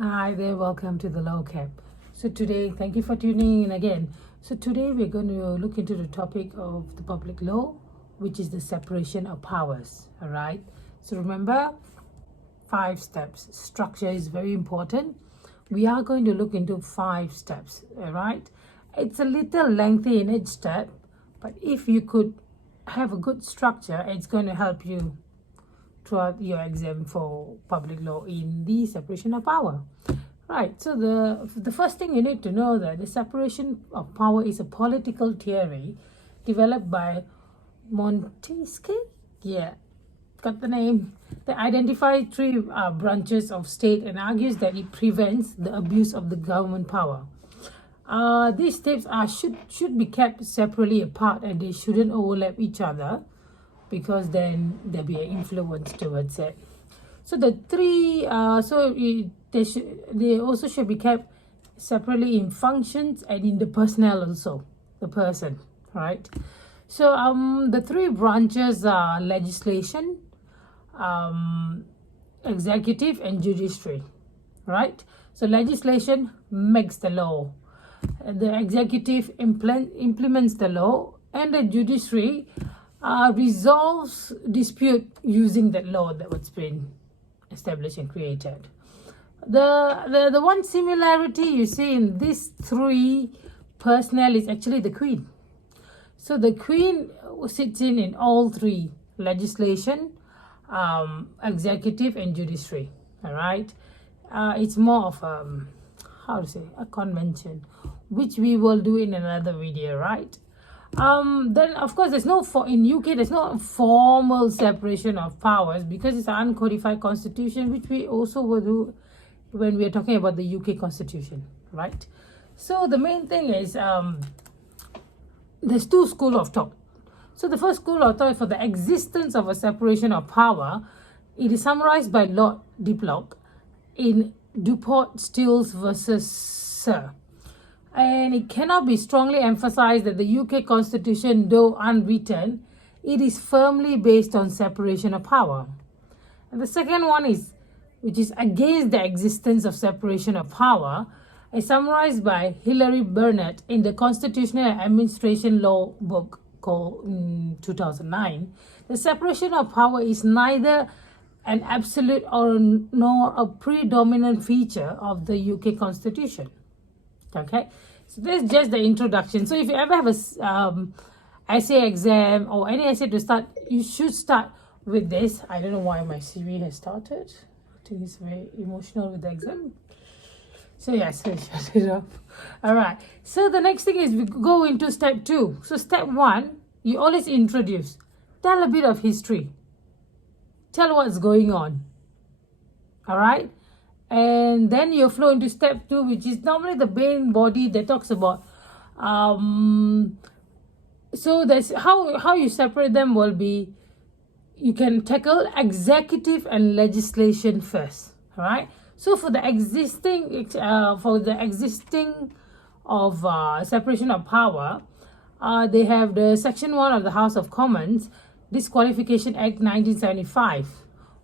Hi there, welcome to the lawcap. So today, thank you for tuning in again. So today we're going to look into the topic of the public law, which is the separation of powers. All right. So remember, 5 steps. Structure is very important. We are going to look into 5 steps. All right. It's a little lengthy in each step, but if you could have a good structure, it's going to help you throughout your exam for public law in the separation of power. Right, so the first thing you need to know that the separation of power is a political theory developed by Montesquieu. Yeah, got the name. They identify 3 branches of state and argues that it prevents the abuse of the government power. These steps should be kept separately apart and they shouldn't overlap each other, because then there'll be an influence towards it. So the 3, they also should be kept separately in functions and in the personnel also, the person, right? So the 3 branches are legislation, executive and judiciary, right? So legislation makes the law, the executive implements the law, and the judiciary resolves dispute using that law that was been established and created. The one similarity you see in these 3 personnel is actually the queen. So the queen sits in all 3: legislation, executive and judiciary. All right. It's more of a convention, which we will do in another video, right? Then of course in UK there's no formal separation of powers because it's an uncodified constitution, which we also will do when we are talking about the UK constitution, right? So the main thing is there's 2 schools of thought. So the first school of thought for the existence of a separation of power, it is summarized by Lord Diplock in Dupont Stills versus Sir. And it cannot be strongly emphasized that the UK constitution, though unwritten, it is firmly based on separation of power. And the second one is, which is against the existence of separation of power, is summarized by Hilary Burnett in the Constitutional and Administration Law book called 2009. The separation of power is neither an absolute nor a predominant feature of the UK constitution. Okay, so this is just the introduction. So if you ever have a essay exam or any essay to start, you should start with this. I don't know why my CV has started. I think it's very emotional with the exam. So yes, so shut it up. All right. So the next thing is we go into step 2. So step 1, you always introduce. Tell a bit of history. Tell what's going on. All right. And then you flow into step 2, which is normally the main body that talks about so that's how you separate them will be, you can tackle executive and legislation first. All right. So for the existing of separation of power, they have the section 1 of the House of Commons Disqualification Act 1975,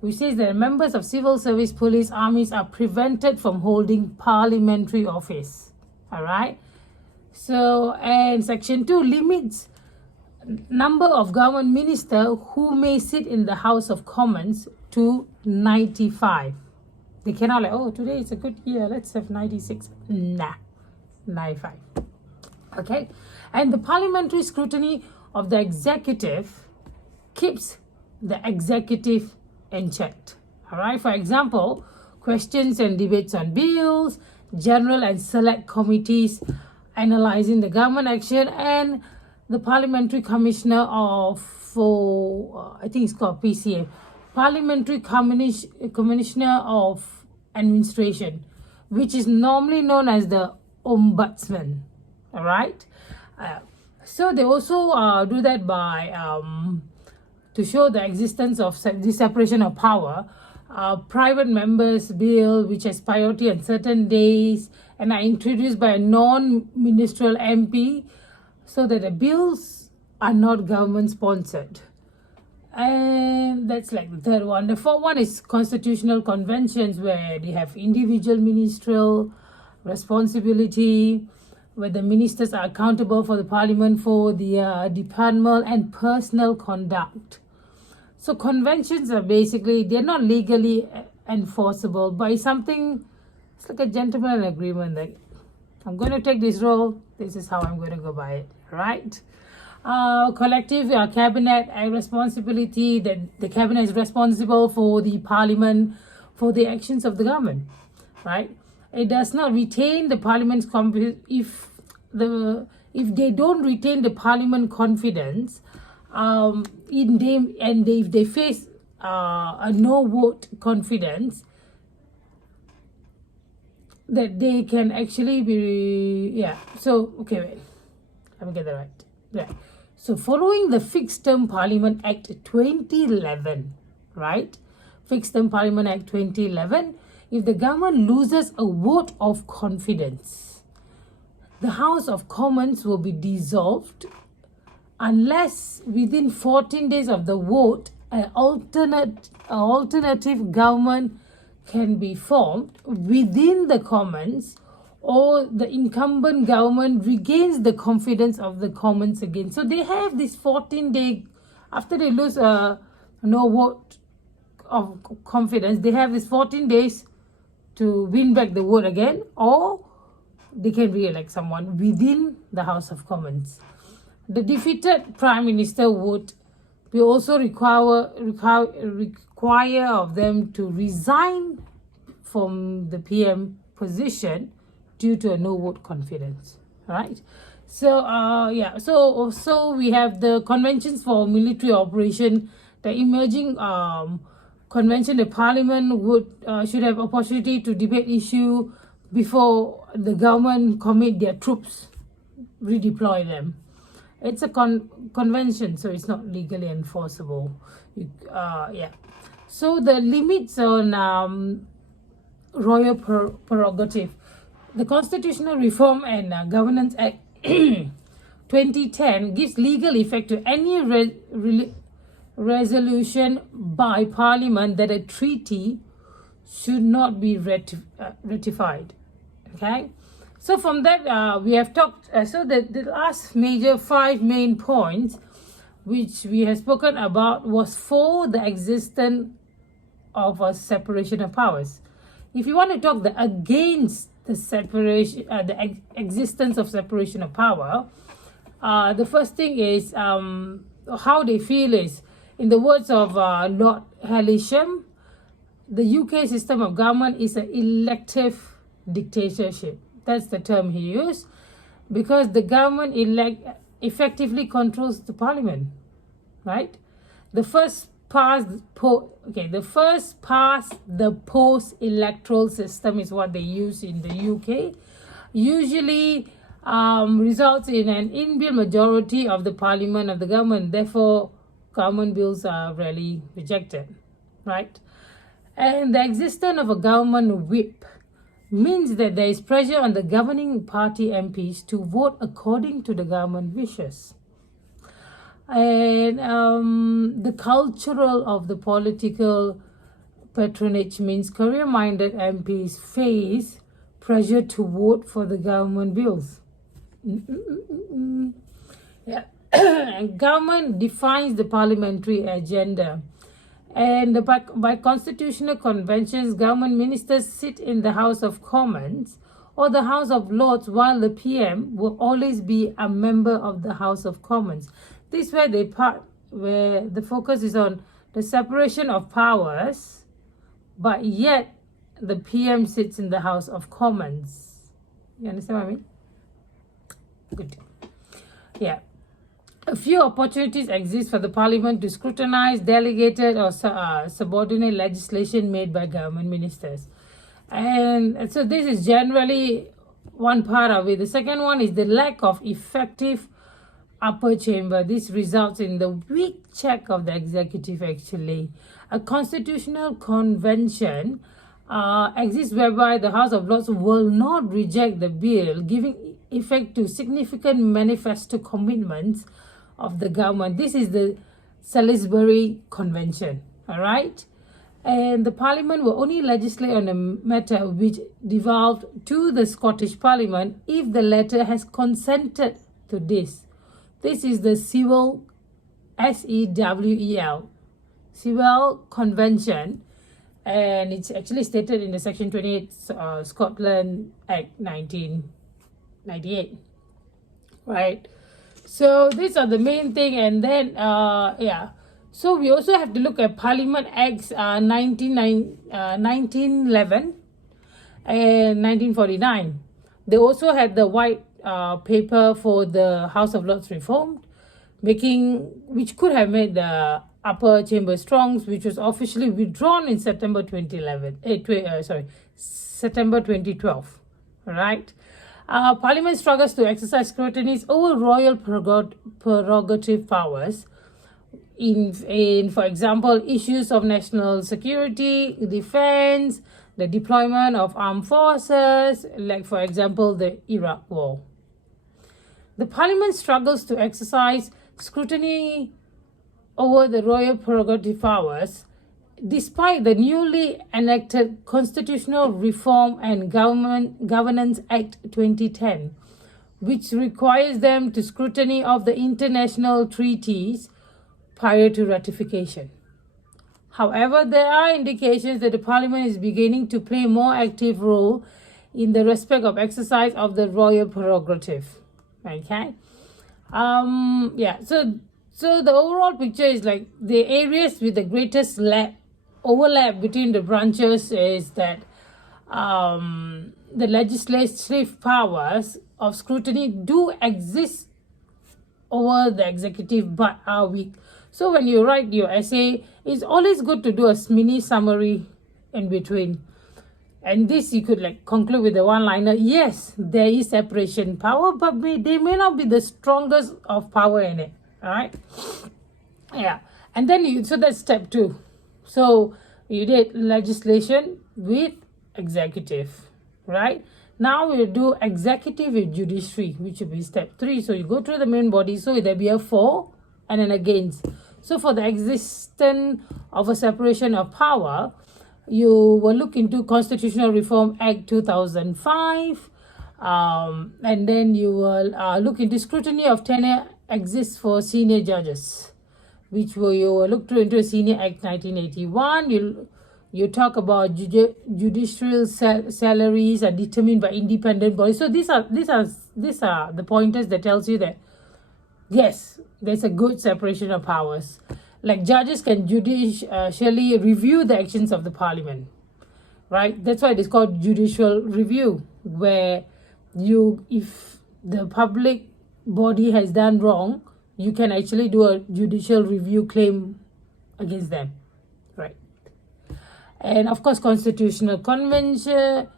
which says that members of civil service, police, armies are prevented from holding parliamentary office. All right. So, and section 2 limits number of government ministers who may sit in the House of Commons to 95. They cannot today is a good year, let's have 96. Nah, 95. Okay. And the parliamentary scrutiny of the executive keeps the executive unchecked. All right. For example, questions and debates on bills, general and select committees analyzing the government action, and the parliamentary commissioner I think it's called PCA, parliamentary commissioner of administration, which is normally known as the ombudsman. All right. So they also do that by to show the existence of the separation of power. Private members bill, which has priority on certain days and are introduced by a non-ministerial MP, so that the bills are not government sponsored. And That's like the third one. The fourth one is constitutional conventions, where they have individual ministerial responsibility, where the ministers are accountable for the parliament for the departmental and personal conduct. So conventions are basically, they're not legally enforceable, but it's something, it's like a gentleman agreement that I'm going to take this role, this is how I'm going to go by it, right? Collective cabinet responsibility, that the cabinet is responsible for the parliament, for the actions of the government, right? It does not retain the parliament's if they don't retain the parliament confidence in them, and if they face a no vote confidence, that they can actually be so okay, wait, let me get that right. Yeah. So following the Fixed Term Parliament Act 2011, right? Fixed Term Parliament Act 2011, if the government loses a vote of confidence, the House of Commons will be dissolved unless within 14 days of the vote, an alternative government can be formed within the Commons, or the incumbent government regains the confidence of the Commons again. So they have this 14-day, after they lose no vote of confidence, they have this 14 days to win back the vote again, or they can re-elect someone within the House of Commons. The defeated Prime Minister would be also require of them to resign from the PM position due to a no vote confidence, right? So so we have the conventions for military operation. The emerging convention, the parliament would should have opportunity to debate issue before the government commit their troops, redeploy them. It's a convention, so it's not legally enforceable. So the limits on royal prerogative. The Constitutional Reform and Governance Act 2010 gives legal effect to any resolution by Parliament that a treaty should not be ratified. Okay, so from that we have talked. So the last major 5 main points which we have spoken about was for the existence of a separation of powers. If you want to talk against the separation, the existence of separation of power, the first thing is how they feel is, in the words of Lord Hailsham, the UK system of government is an elective dictatorship. That's the term he used, because the government effectively controls the parliament, right? The first past the post electoral system is what they use in the UK. Usually results in an inbuilt majority of the parliament of the government. Therefore, government bills are rarely rejected, right? And the existence of a government whip means that there is pressure on the governing party MPs to vote according to the government wishes. And the cultural of the political patronage means career-minded MPs face pressure to vote for the government bills. And government defines the parliamentary agenda. And by constitutional conventions, government ministers sit in the House of Commons or the House of Lords, while the PM will always be a member of the House of Commons. This is where where the focus is on the separation of powers, but yet the PM sits in the House of Commons. You understand what I mean? Good. Yeah. A few opportunities exist for the Parliament to scrutinize delegated or subordinate legislation made by government ministers. And so this is generally one part of it. The second one is the lack of effective upper chamber. This results in the weak check of the executive actually. A constitutional convention exists whereby the House of Lords will not reject the bill, giving effect to significant manifesto commitments of the government. This is the Salisbury Convention, All right. And the Parliament will only legislate on a matter which devolved to the Scottish Parliament if the latter has consented to this. This is the Civil, SEWEL, Civil Convention, and it's actually stated in the Section 28 Scotland Act 1998. Right. So these are the main thing, and then so we also have to look at Parliament Acts 1911 and 1949. They also had the white paper for the House of Lords reformed, which could have made the upper chamber strong, which was officially withdrawn in September 2011. September 2012. All right. Parliament struggles to exercise scrutiny over royal prerogative powers in, for example, issues of national security, defense, the deployment of armed forces, like, for example, the Iraq War. The Parliament struggles to exercise scrutiny over the royal prerogative powers despite the newly enacted Constitutional Reform and Governance Act 2010, which requires them to scrutiny of the international treaties prior to ratification. However, there are indications that the Parliament is beginning to play a more active role in the respect of exercise of the royal prerogative. Okay. So the overall picture is like the areas with the greatest overlap between the branches is that the legislative powers of scrutiny do exist over the executive but are weak. So when you write your essay, it's always good to do a mini summary in between. And this you could like conclude with the one-liner. Yes, there is separation power, but they may not be the strongest of power in it. All right. Yeah. And then so that's step 2. So you did legislation with executive, right? Now we'll do executive with judiciary, which will be step 3. So you go through the main body. So there'll be a for and an against. So for the existence of a separation of power, you will look into Constitutional Reform Act 2005, and then you will look into scrutiny of tenure exists for senior judges, which you will look into Senior Act 1981. You talk about judicial salaries are determined by independent bodies. So these are the pointers that tells you that yes, there's a good separation of powers. Like judges can judicially review the actions of the Parliament, right? That's why it is called judicial review, where if the public body has done wrong, you can actually do a judicial review claim against them, right? And of course, Constitutional Convention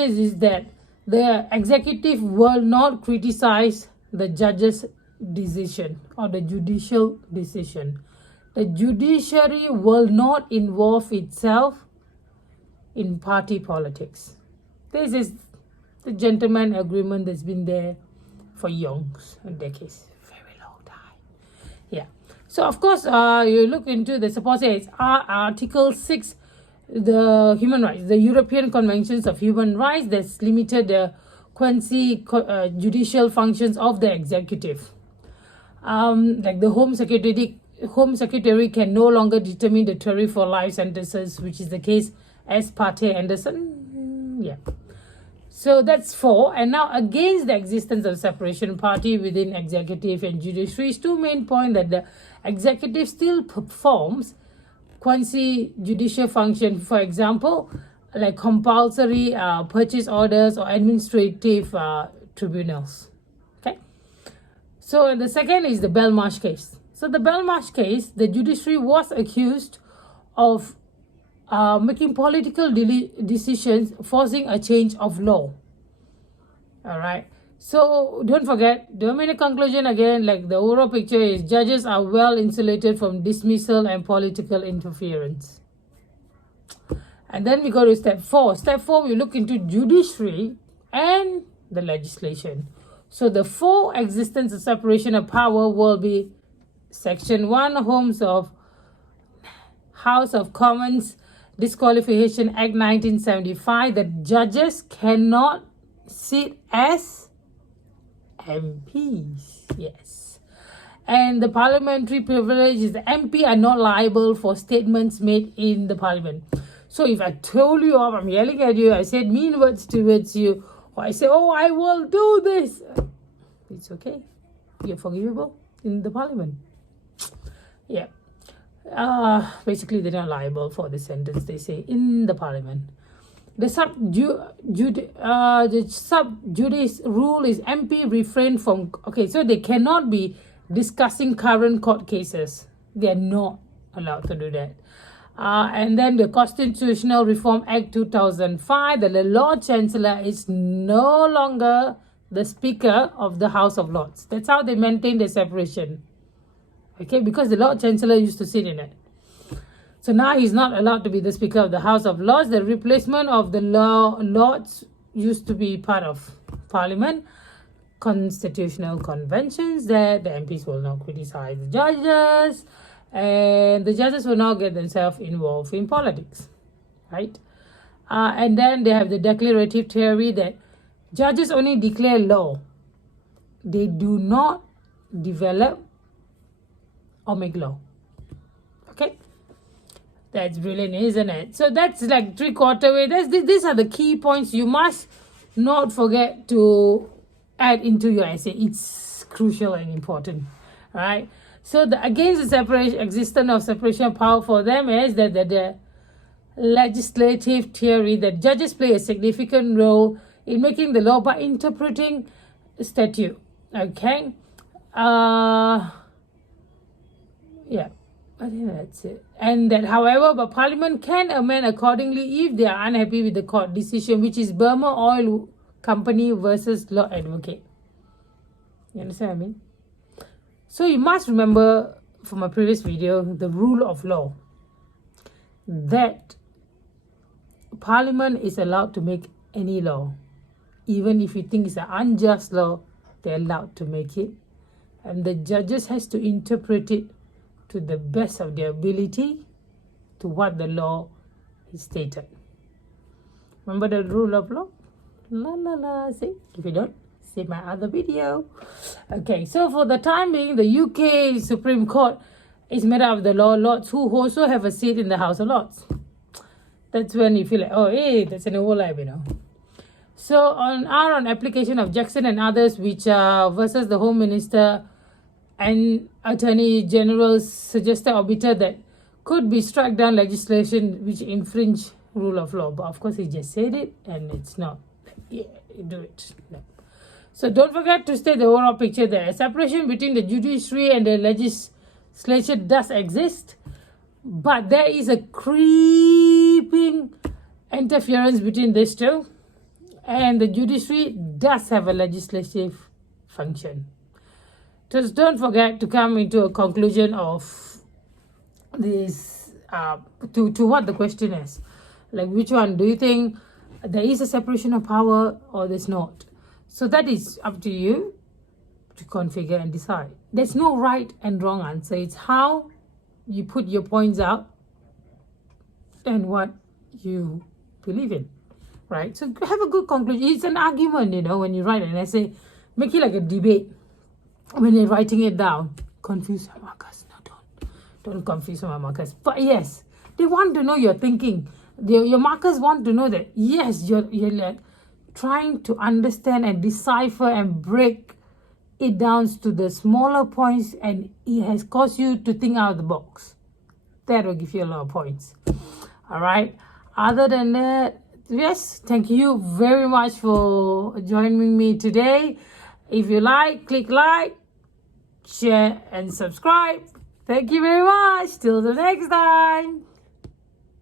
is that the executive will not criticize the judge's decision or the judicial decision. The judiciary will not involve itself in party politics. This is the gentleman agreement that's been there for eons and decades, very long time. Yeah. So of course, you look into the suppose it's Article 6, the human rights, the European Conventions of Human Rights that's limited the judicial functions of the executive. Like the Home Secretary can no longer determine the tariff for life sentences, which is the case as parte Anderson. Yeah. So that's 4. And now against the existence of separation party within executive and judiciary is 2 main points that the executive still performs quasi-judicial function, for example, like compulsory purchase orders or administrative tribunals. Okay. So the second is the Belmarsh case. So the Belmarsh case, the judiciary was accused of making political decisions forcing a change of law. All right. So don't forget, the main conclusion again, like the overall picture is judges are well insulated from dismissal and political interference. And then we go to step 4. Step 4, we look into judiciary and the legislation. So the 4 existence of separation of power will be Section 1, House of Commons Disqualification Act 1975 that judges cannot sit as MPs. Yes. And the parliamentary privilege is the MP are not liable for statements made in the parliament. So if I told you off, I'm yelling at you, I said mean words towards you, or I say, oh, I will do this, it's okay. You're forgivable in the parliament. Yeah. Basically, they're not liable for the sentence they say in the parliament. The sub judice rule is MP refrain from. Okay, so they cannot be discussing current court cases. They are not allowed to do that. And then the Constitutional Reform Act 2005, the Lord Chancellor is no longer the Speaker of the House of Lords. That's how they maintain the separation. Okay, because the Lord Chancellor used to sit in it. So now he's not allowed to be the Speaker of the House of Lords. The replacement of the Lords used to be part of Parliament. Constitutional conventions that the MPs will not criticize the judges, and the judges will not get themselves involved in politics, right? And then they have the declarative theory that judges only declare law. They do not develop or make law. Okay? That's brilliant, isn't it? So that's like 3/4 way. These are the key points you must not forget to add into your essay. It's crucial and important, right? So against the separation, existence of separation of power for them is that the legislative theory that judges play a significant role in making the law by interpreting statute. Okay, yeah, I think that's it. And that, however, but Parliament can amend accordingly if they are unhappy with the court decision, which is Burma Oil Company versus Law Advocate. You understand what I mean? So you must remember from my previous video, the rule of law, that Parliament is allowed to make any law. Even if you think it's an unjust law, they're allowed to make it. And the judges has to interpret it to the best of their ability to what the law is stated. Remember the rule of law? La la la. See? If you don't, see my other video. Okay, so for the time being, the UK Supreme Court is made up of the law lords who also have a seat in the House of Lords. That's when you feel like, oh, hey, that's an overlap, you know. So on application of Jackson and others, which versus the Home Minister and Attorney General suggested arbiter that could be struck down legislation which infringe rule of law. But of course, he just said it, and it's not. Yeah, do it. No. So don't forget to state the overall picture there. A separation between the judiciary and the legislature does exist, but there is a creeping interference between these two, and the judiciary does have a legislative function. Just don't forget to come into a conclusion of this to what the question is. Like, which one do you think there is a separation of power or there's not? So that is up to you to configure and decide. There's no right and wrong answer. It's how you put your points out and what you believe in, right? So have a good conclusion. It's an argument, you know, when you write an essay, make it like a debate. When you're writing it down, confuse your markers. No, don't confuse my markers. But yes, they want to know your thinking. Your markers want to know that, yes, you're like trying to understand and decipher and break it down to the smaller points, and it has caused you to think out of the box. That will give you a lot of points. All right. Other than that, yes, thank you very much for joining me today. If you like, click like, share, and subscribe. Thank you very much. Till the next time.